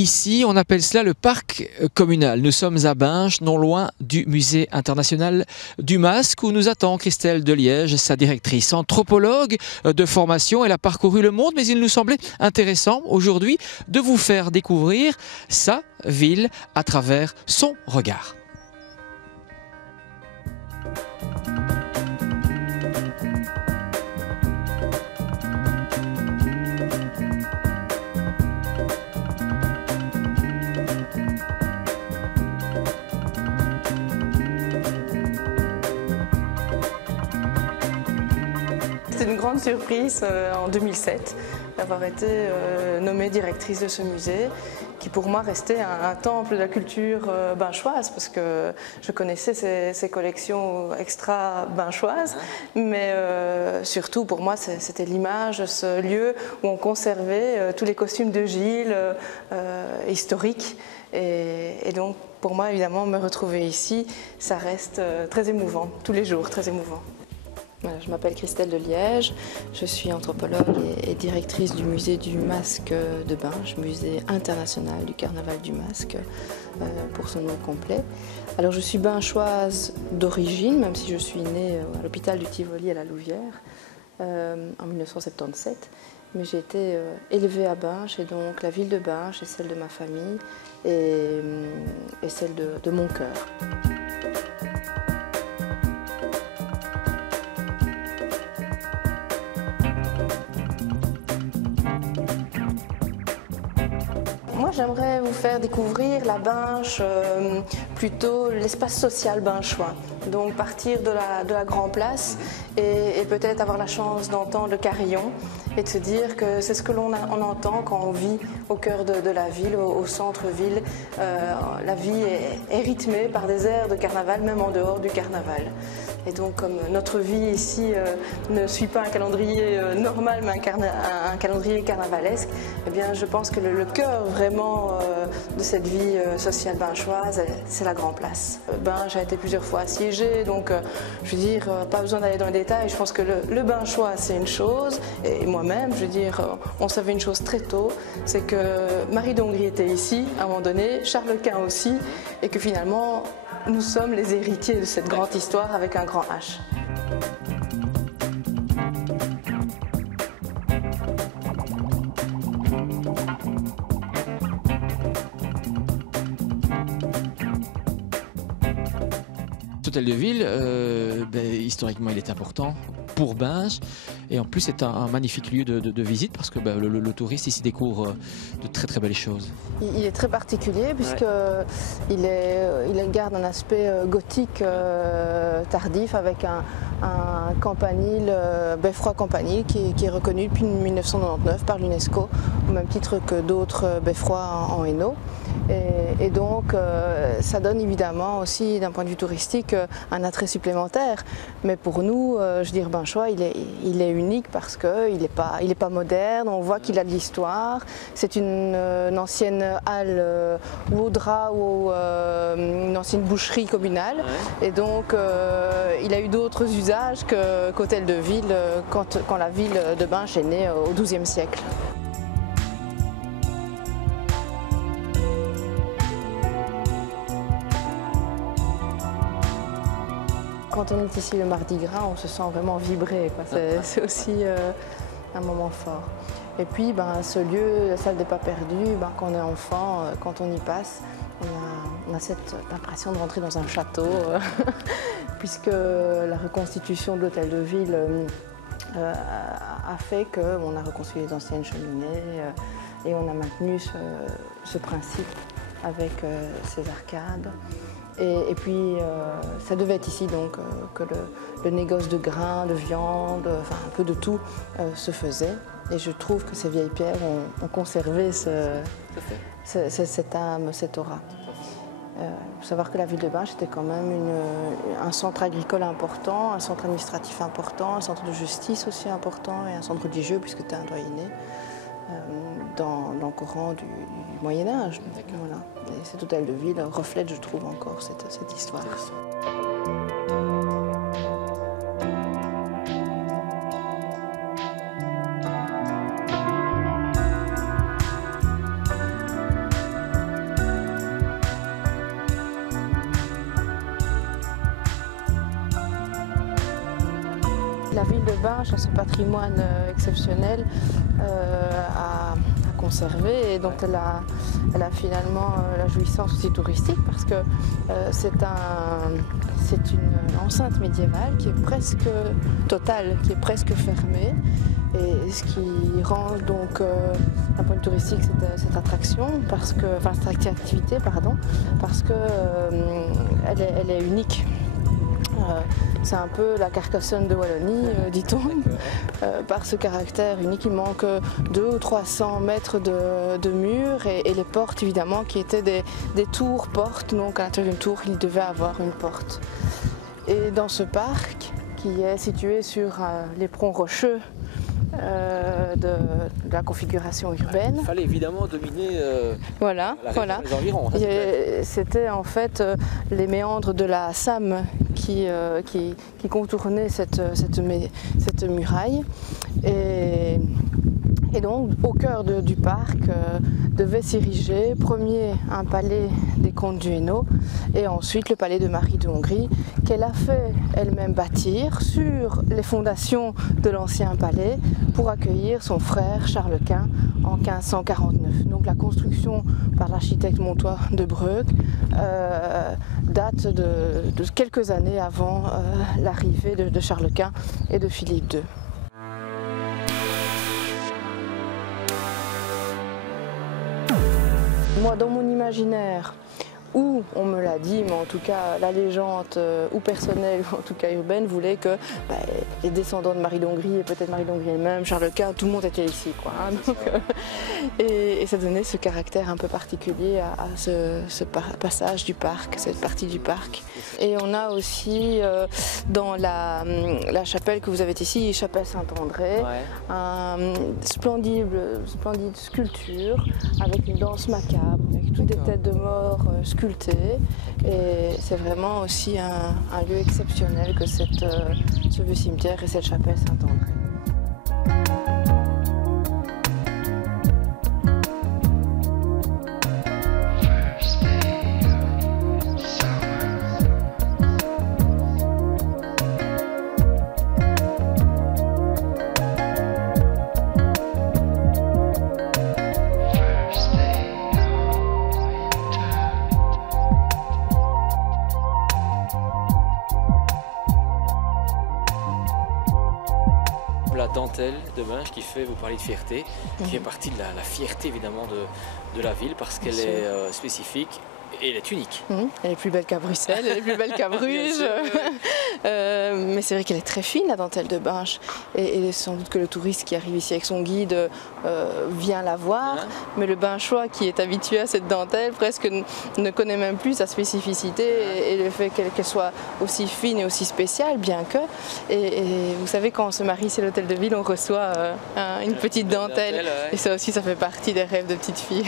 Ici, on appelle cela le parc communal. Nous sommes à Binche, non loin du musée international du masque, où nous attend Christelle de Liège, sa directrice. Anthropologue de formation, elle a parcouru le monde, mais il nous semblait intéressant aujourd'hui de vous faire découvrir sa ville à travers son regard. C'était une grande surprise en 2007 d'avoir été nommée directrice de ce musée qui pour moi restait un temple de la culture binchoise parce que je connaissais ces collections extra binchoises, mais surtout pour moi c'était l'image de ce lieu où on conservait tous les costumes de Gilles historiques et donc pour moi évidemment me retrouver ici ça reste très émouvant, tous les jours très émouvant. Voilà, je m'appelle Christelle de Liège, je suis anthropologue et directrice du musée du masque de Binche, musée international du carnaval du masque pour son nom complet. Alors je suis binchoise d'origine, même si je suis née à l'hôpital du Tivoli à la Louvière en 1977, mais j'ai été élevée à Binche et donc la ville de Binche est celle de ma famille et celle de mon cœur. Moi, j'aimerais vous faire découvrir la Binche, plutôt l'espace social binchois. Donc partir de la Grand Place et peut-être avoir la chance d'entendre le carillon et de se dire que c'est ce que l'on entend quand on vit au cœur de la ville, au centre-ville. La vie est rythmée par des airs de carnaval, même en dehors du carnaval. Et donc comme notre vie ici ne suit pas un calendrier normal, mais un calendrier carnavalesque, eh bien, je pense que le cœur vraiment de cette vie sociale binchoise, c'est la Grand Place. Binche a été plusieurs fois assiégée, donc je veux dire, pas besoin d'aller dans les détails. Je pense que le binchois, c'est une chose, et moi-même, je veux dire, on savait une chose très tôt, c'est que Marie d'Hongrie était ici, à un moment donné, Charles Quint aussi, et que finalement, nous sommes les héritiers de cette grande histoire avec un grand H. L'hôtel de ville, historiquement, il est important pour Binche et en plus c'est un magnifique lieu de visite parce que le touriste ici découvre de très très belles choses. Il est très particulier puisqu'il garde un aspect gothique tardif avec un campanile, beffroi campanile qui est reconnu depuis 1999 par l'UNESCO au même titre que d'autres beffrois en Hainaut. Et donc ça donne évidemment aussi d'un point de vue touristique un attrait supplémentaire. Mais pour nous, je veux dire, binchois, il est unique parce qu'il n'est pas moderne, on voit qu'il a de l'histoire. C'est une ancienne halle ou au drap ou une ancienne boucherie communale. Et donc il a eu d'autres usages qu'hôtel de ville quand la ville de Binche est née au XIIe siècle. Quand on est ici le Mardi Gras, on se sent vraiment vibrer. C'est aussi un moment fort. Et puis ce lieu, la salle des pas perdus, quand on est enfant, quand on y passe, on a cette impression de rentrer dans un château, puisque la reconstitution de l'hôtel de ville a fait qu'on a reconstruit les anciennes cheminées et on a maintenu ce principe avec ces arcades. Et puis ça devait être ici donc que le négoce de grains, de viande, enfin un peu de tout se faisait. Et je trouve que ces vieilles pierres ont conservé cette âme, cette aura. Il faut savoir que la ville de Binche était quand même un centre agricole important, un centre administratif important, un centre de justice aussi important et un centre religieux puisque c'était un doyenné dans le courant du Moyen-Âge. Voilà. Et cet hôtel de ville reflète, je trouve, encore cette histoire. la ville de Binche a ce patrimoine exceptionnel à conserver et dont elle a finalement la jouissance aussi touristique parce que c'est une enceinte médiévale qui est presque totale, qui est presque fermée. Et ce qui rend donc d'un point de vue touristique cette attraction, cette activité, parce que elle est unique. C'est un peu la Carcassonne de Wallonie, dit-on, par ce caractère unique. Il manque 200 ou 300 mètres de murs et les portes évidemment qui étaient des tours-portes, donc à l'intérieur d'une tour il devait avoir une porte. Et dans ce parc qui est situé sur l'éperon rocheux de la configuration urbaine. Il fallait évidemment dominer les environs. C'était en fait les méandres de la Sam qui contournaient cette muraille. Et donc, au cœur du parc, devait s'ériger, premier, un palais des comtes du Hainaut, et ensuite le palais de Marie de Hongrie, qu'elle a fait elle-même bâtir sur les fondations de l'ancien palais pour accueillir son frère Charles Quint en 1549. Donc la construction par l'architecte montois de Breuk date de quelques années avant l'arrivée de Charles Quint et de Philippe II. Moi, dans mon imaginaire, ou on me l'a dit, mais en tout cas la légende ou personnelle, ou en tout cas urbaine, voulait que les descendants de Marie d'Hongrie et peut-être Marie d'Hongrie elle-même, Charles Quint, tout le monde était ici, quoi. Hein, donc, et ça donnait ce caractère un peu particulier à ce passage du parc, cette partie du parc. Et on a aussi dans la chapelle que vous avez ici, chapelle Saint-André, une splendide sculpture avec une danse macabre, avec toutes des têtes de mort sculptées. Et c'est vraiment aussi un lieu exceptionnel que ce vieux cimetière et cette chapelle Saint-André. La dentelle de Binche qui fait, vous parlez de fierté, qui fait partie de la fierté évidemment de la ville parce qu'elle est spécifique et elle est unique. Elle est plus belle qu'à Bruxelles, elle est plus belle qu'à Bruges. Mais c'est vrai qu'elle est très fine la dentelle de Binche et sans doute que le touriste qui arrive ici avec son guide vient la voir, mais le Binchois qui est habitué à cette dentelle presque ne connaît même plus sa spécificité et le fait qu'elle soit aussi fine et aussi spéciale, bien que. Et vous savez, quand on se marie, c'est l'hôtel de ville, on reçoit une petite dentelle et ça aussi, ça fait partie des rêves de petite fille.